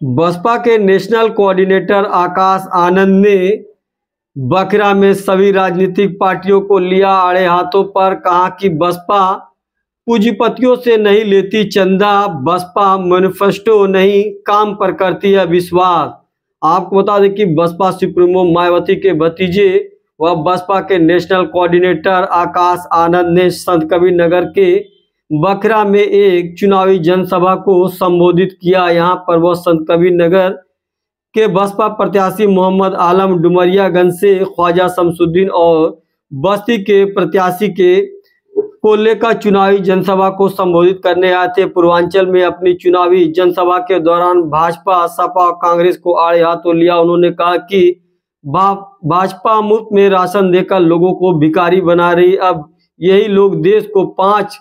बसपा के national coordinator Akash Anand ने बखरा में सभी राजनीतिक पार्टियों को लिया आड़े हाथों पर। कहा कि बसपा पूंजीपतियों से नहीं लेती चंदा, बसपा मैनिफेस्टो नहीं काम पर करती है विश्वास। आपको बता दें कि बसपा सुप्रीमो मायावती के भतीजे व बसपा के नेशनल कोऑर्डिनेटर आकाश आनंद ने संत कबीर नगर के बखरा में एक चुनावी जनसभा को संबोधित किया। यहां पर वह संत कबीर नगर के बसपा प्रत्याशी मोहम्मद आलम डुमरियागंज से ख्वाजा शमसुद्दीन और बस्ती के प्रत्याशी के को लेकर चुनावी जनसभा को संबोधित करने आए थे। पूर्वांचल में अपनी चुनावी जनसभा के दौरान भाजपा, सपा और कांग्रेस को आड़े हाथों लिया। उन्होंने कहा कि भाजपा मुफ्त में राशन देकर लोगों को भिखारी बना रही। अब यही लोग देश को 5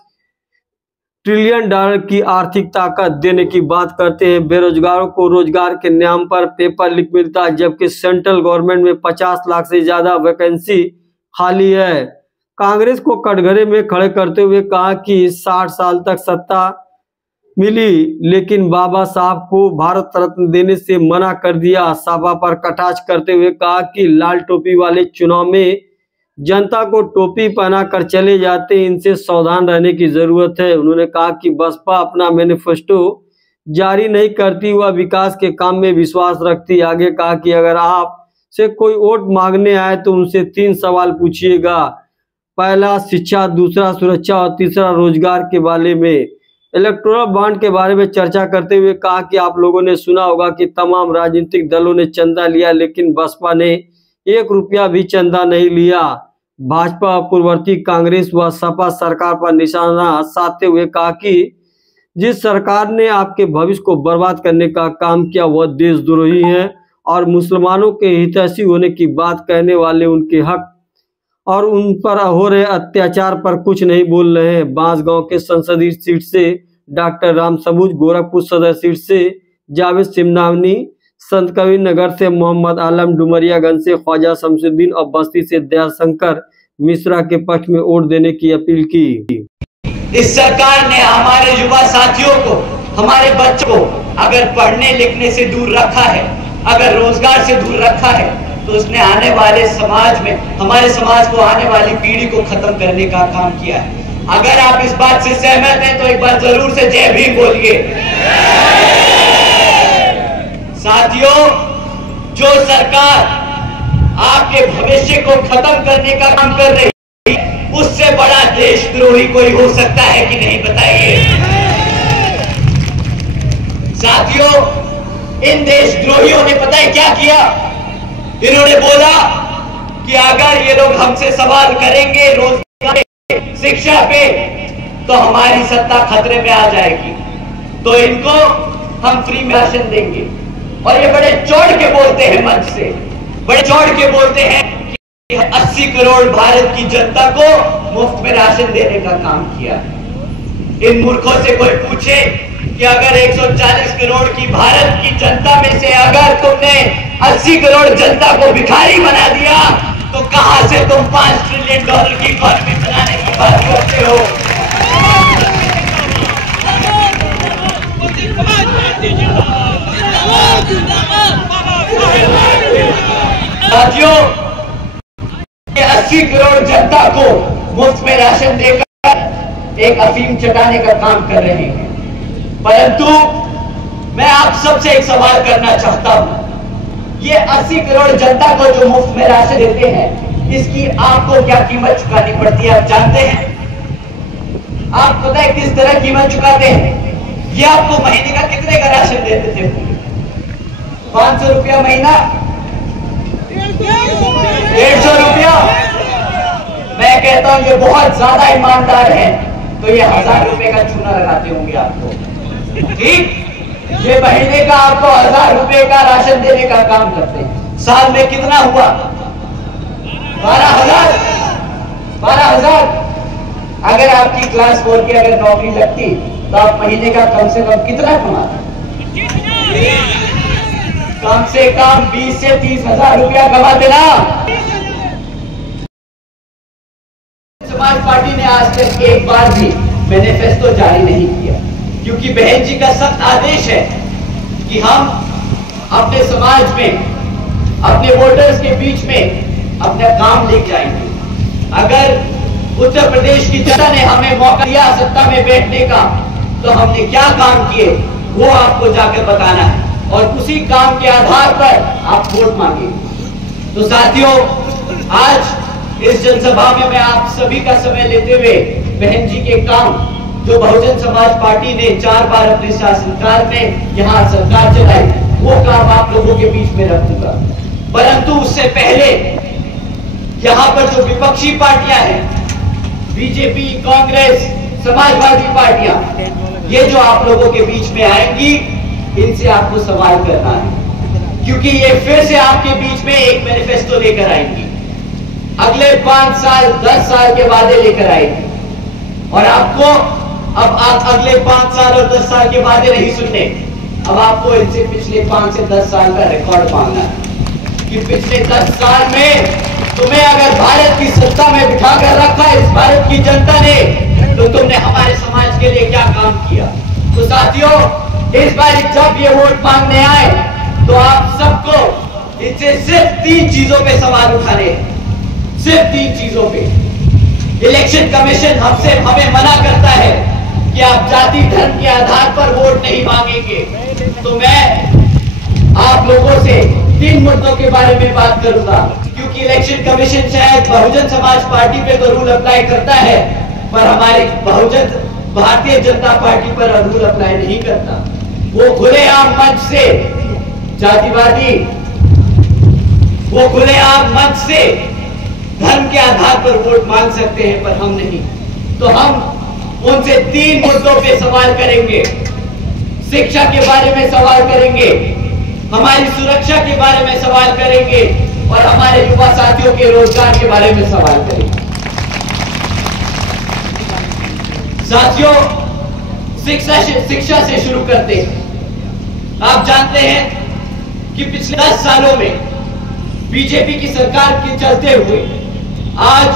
ट्रिलियन डॉलर की आर्थिक ताकत देने की बात करते हैं। बेरोजगारों को रोजगार के नाम पर पेपर लीक मिलता है, जबकि सेंट्रल गवर्नमेंट में 50 लाख से ज्यादा वैकेंसी खाली है। कांग्रेस को कटघरे में खड़े करते हुए कहा कि 60 साल तक सत्ता मिली लेकिन बाबा साहब को भारत रत्न देने से मना कर दिया। सपा पर कटाक्ष करते हुए कहा कि लाल टोपी वाले चुनाव में जनता को टोपी पहना कर चले जाते हैं, इनसे सावधान रहने की जरूरत है। उन्होंने कहा कि बसपा अपना मैनिफेस्टो जारी नहीं करती, वह विकास के काम में विश्वास रखती। आगे कहा कि अगर आप से कोई वोट मांगने आए तो उनसे 3 सवाल पूछिएगा। पहला शिक्षा, दूसरा सुरक्षा और तीसरा रोजगार के बारे में। इलेक्टोरल बॉन्ड के बारे में चर्चा करते हुए कहा कि आप लोगों ने सुना होगा कि तमाम राजनीतिक दलों ने चंदा लिया लेकिन बसपा ने 1 रुपया भी चंदा नहीं लिया। भाजपा पूर्ववर्ती कांग्रेस व सपा सरकार पर निशाना साधते हुए कहा कि जिस सरकार ने आपके भविष्य को बर्बाद करने का काम किया वह देशद्रोही है और मुसलमानों के हितैषी होने की बात कहने वाले उनके हक और उन पर हो रहे अत्याचार पर कुछ नहीं बोल रहे हैं। बांसगांव के संसदीय सीट से डॉक्टर राम सबूज, गोरखपुर सदर सीट से जावेद सिमनानी, संत कबीर नगर से मोहम्मद आलम, डुमरियागंज से ख्वाजा शमसुद्दीन और बस्ती से दयाशंकर मिश्रा के पक्ष में वोट देने की अपील की। इस सरकार ने हमारे युवा साथियों को, हमारे बच्चों को अगर पढ़ने लिखने से दूर रखा है, अगर रोजगार से दूर रखा है, तो उसने आने वाले समाज में, हमारे समाज को, आने वाली पीढ़ी को खत्म करने का काम किया है। अगर आप इस बात से सहमत हैं तो एक बार जरूर से जय भीम बोलिए। साथियों, जो सरकार आपके भविष्य को खत्म करने का काम कर रही है, उससे बड़ा देशद्रोही कोई हो सकता है कि नहीं, बताइए। साथियों, इन देशद्रोहियों ने पता है क्या किया? इन्होंने बोला कि अगर ये लोग हमसे सवाल करेंगे रोजगार, शिक्षा पे, तो हमारी सत्ता खतरे में आ जाएगी, तो इनको हम फ्री में राशन देंगे। और ये बड़े चौड़ के बोलते हैं, मंच से बड़े चौड़ के बोलते हैं कि 80 करोड़ भारत की जनता को मुफ्त में राशन देने का काम किया। इन मूर्खों से कोई पूछे कि अगर 140 करोड़ की भारत की जनता में से अगर तुमने 80 करोड़ जनता को भिखारी बना दिया, तो कहां से तुम 5 ट्रिलियन डॉलर की इकोनॉमी बनाने की बात करते हो? साथियों, 80 करोड़ जनता को मुफ्त में राशन देकर एक अफीम चटाने का काम कर रहे हैं। परंतु मैं आप सबसे एक सवाल करना चाहता हूं, ये 80 करोड़ जनता को जो मुफ्त में राशन देते हैं, इसकी आपको क्या कीमत चुकानी पड़ती है, आप जानते हैं? आप पता है किस तरह कीमत चुकाते हैं? ये आपको महीने का कितने का राशन देते थे? 500 रुपया महीना, 150 रुपया। मैं कहता हूं ये बहुत ज्यादा ईमानदार है, तो ये 1000 रुपए का चूना लगाते होंगे आपको, ठीक? ये महीने का आपको 1000 रुपए का राशन देने का काम करते हैं। साल में कितना हुआ? 12,000। 12,000। अगर आपकी क्लास 4 की अगर नौकरी लगती तो आप महीने का कम से कम कितना कमाते? कम से कम 20 से 30,000 रुपया कमाते ना। समाज पार्टी ने आज तक एक बार भी मैनिफेस्टो जारी नहीं किया, क्योंकि बहन जी का सख्त आदेश है कि हम अपने समाज में, अपने वोटर्स के बीच में अपना काम लेके जाएंगे। अगर उत्तर प्रदेश की जनता ने हमें मौका दिया सत्ता में बैठने का, तो हमने क्या काम किए वो आपको जाकर बताना है और उसी काम के आधार पर आप वोट मांगे। तो साथियों, आज इस जनसभा में मैं आप सभी का समय लेते हुए बहन जी के काम जो बहुजन समाज पार्टी ने 4 बार अपने शासनकाल में यहाँ सरकार चलाई, वो काम आप लोगों के बीच में रखूंगा। परंतु उससे पहले यहाँ पर जो विपक्षी पार्टियां हैं, बीजेपी, कांग्रेस, समाजवादी पार्टियां, ये जो आप लोगों के बीच में आएंगी, इनसे आपको सवाल करना है, क्योंकि ये फिर से आपके बीच में एक मैनिफेस्टो लेकर आएंगी। अगले 5 साल 10 साल के वादे लेकर आएंगी और आपको अब आप अगले 5 साल और 10 साल के वादे नहीं सुनने, अब आपको इनसे पिछले 5 से 10 साल का रिकॉर्ड मांगना है कि पिछले 10 साल में तुम्हें अगर भारत की सत्ता में बिठा कर रखा इस भारत की जनता ने, तो तुमने हमारे समाज के लिए क्या काम किया। तो साथियों, इस बार जब ये वोट मांगने आए तो आप सबको इनसे सिर्फ 3 चीजों पे सवाल उठाने हैं, सिर्फ 3 चीजों पे। इलेक्शन कमीशन हमें मना करता है कि आप जाति धर्म के आधार पर वोट नहीं मांगेंगे, तो मैं आप लोगों से 3 मुद्दों के बारे में बात करूंगा, क्योंकि इलेक्शन कमीशन शायद बहुजन समाज पार्टी पे तो रूल अप्लाई करता है, पर हमारी भारतीय जनता पार्टी पर रूल अप्लाई नहीं करता। वो खुलेआम मंच से जातिवादी, वो खुलेआम मंच से धर्म के आधार पर वोट मांग सकते हैं, पर हम नहीं। तो हम उनसे 3 मुद्दों पे सवाल करेंगे। शिक्षा के बारे में सवाल करेंगे, हमारी सुरक्षा के बारे में सवाल करेंगे और हमारे युवा साथियों के रोजगार के बारे में सवाल करेंगे। साथियों, शिक्षा से शुरू करते हैं। आप जानते हैं कि पिछले 10 सालों में बीजेपी की सरकार के चलते हुए आज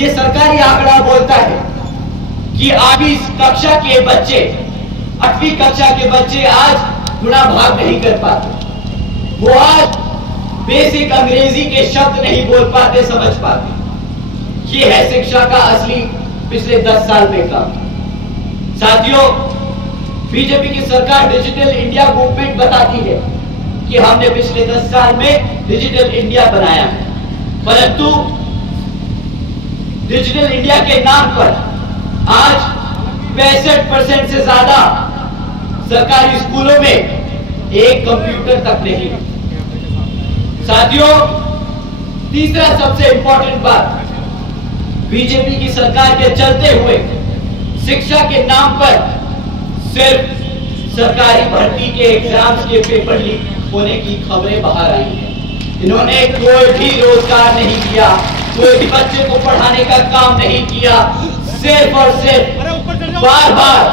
ये सरकारी आंकड़ा बोलता है कि 8वीं कक्षा के बच्चे, 8वीं कक्षा के बच्चे आज गुणा भाग नहीं कर पाते। वो आज बेसिक अंग्रेजी के शब्द नहीं बोल पाते, समझ पाते। ये है शिक्षा का असली पिछले 10 साल में काम। साथियों, बीजेपी की सरकार डिजिटल इंडिया मूवमेंट बताती है कि हमने पिछले 10 साल में डिजिटल इंडिया बनाया है, परंतु डिजिटल इंडिया के नाम पर आज 65% से ज्यादा सरकारी स्कूलों में एक कंप्यूटर तक नहीं। साथियों, तीसरा सबसे इंपॉर्टेंट बात, बीजेपी की सरकार के चलते हुए शिक्षा के नाम पर सिर्फ सरकारी भर्ती के एग्जाम्स के पेपर लीक होने की खबरें बाहर आई हैं। इन्होंने कोई भी रोजगार नहीं किया, कोई भी बच्चे को पढ़ाने का काम नहीं किया, सिर्फ और सिर्फ बार बार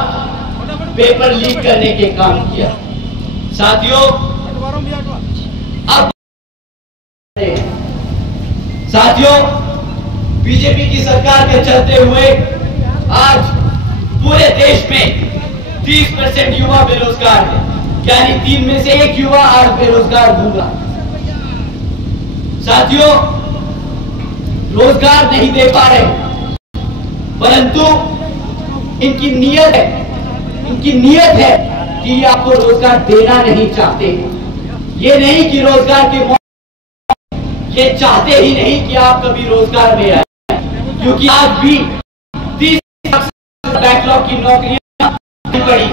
पेपर लीक करने के काम किया। साथियों, अब बीजेपी की सरकार के चलते हुए आज पूरे देश में 30% युवा बेरोजगार है, यानी 3 में से 1 युवा आज बेरोजगार होगा। साथियों, रोजगार नहीं दे पा रहे, परंतु इनकी नीयत है कि ये आपको रोजगार देना नहीं चाहते। ये नहीं कि रोजगार के ये चाहते ही नहीं कि आप कभी रोजगार में आए, क्योंकि आज भी 30 बैकलॉग की नौकरियां पड़ी,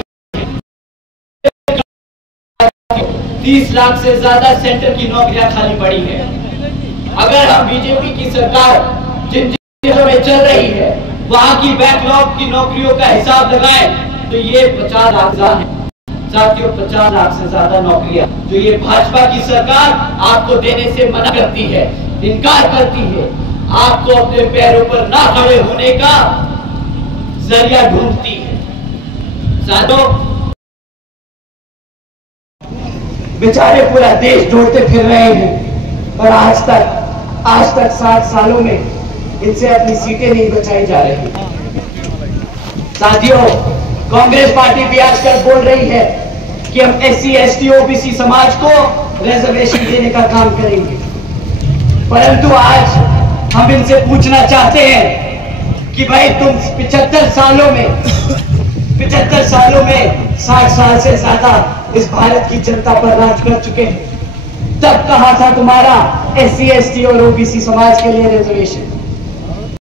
30 लाख से ज्यादा सेंटर की नौकरियां खाली पड़ी है। अगर हम बीजेपी की सरकार जिन जिलों में चल रही है वहां की बैकलॉग की नौकरियों का हिसाब लगाएं तो ये 50 लाख है। साथियों, 50 लाख से ज्यादा नौकरियां जो ये भाजपा की सरकार आपको देने से मना करती है, इनकार करती है, आपको अपने पैरों पर ना खड़े होने का जरिया ढूंढती है। साथियों, बेचारे पूरा देश ढूंढते फिर रहे हैं और आज तक 60 सालों में इनसे अपनी सीटें नहीं बचाई जा रही। साथियों, कांग्रेस पार्टी भी आजकल बोल रही है कि हम SC ST OBC समाज को रिजर्वेशन देने का काम करेंगे। परंतु आज हम इनसे पूछना चाहते हैं कि भाई तुम 75 सालों में 60 साल से ज्यादा इस भारत की जनता पर राज कर चुके हैं, तब कहा था तुम्हारा SC ST और OBC समाज के लिए रिजर्वेशन?